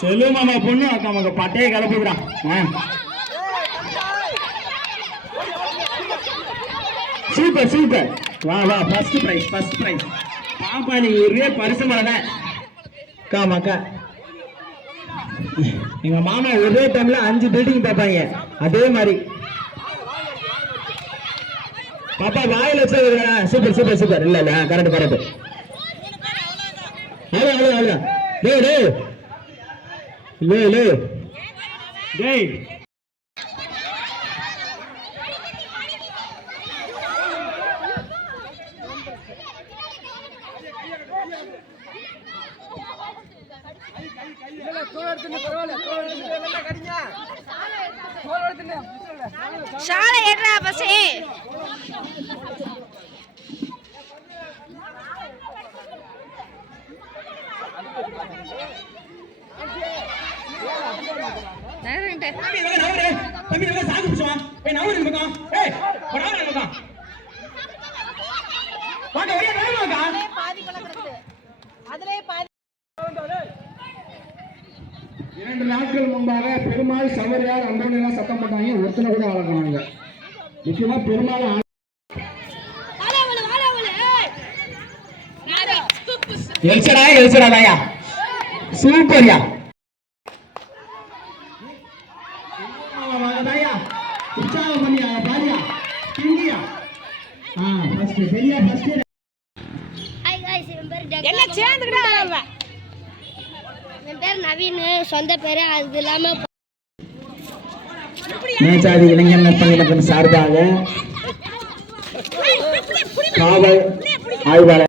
செல்லுமாமா பொண்ணு நமக்கு பட்டையை கிளப்புக்கிறான். Super super. வா வா ஃபர்ஸ்ட் பிரைஸ். பாப்பா நீ ஒரே பரிசு மலன காமாக்கா. எங்க மாமா ஒரே டைம்ல 5 பில்டிங் பார்ப்பாங்க. அதே மாதிரி பாப்பா வாயில சூப்பர். இல்ல கரெக்ட். அவ்வளோ டேய் சாலை ஏறா பஸ்ஸே. இரண்டு நாட்கள் முன்பாக பெருமாள் சவரியார் அந்தோனியெல்லாம் சத்தம் போட்டாங்க. ஒருத்தனை கூட வளர்க்கறாங்க. முக்கியமா பெருமாள் எழுச்சடாயா சூப்பர்யா. உற்சாகம் பண்ணியா பாரியா கிண்டியா. ஃபர்ஸ்ட் பெரியா ஃபர்ஸ்ட். ஹாய் गाइस என் பேர் என்ன சேர்ந்துடா ஆடுவா. என் பேர் நவீன். சொந்த பேரு அது இல்லாம மேச்சாதி இளைஞர் நற்பணியின் சார்பாக காவல் ஆய்வாளர்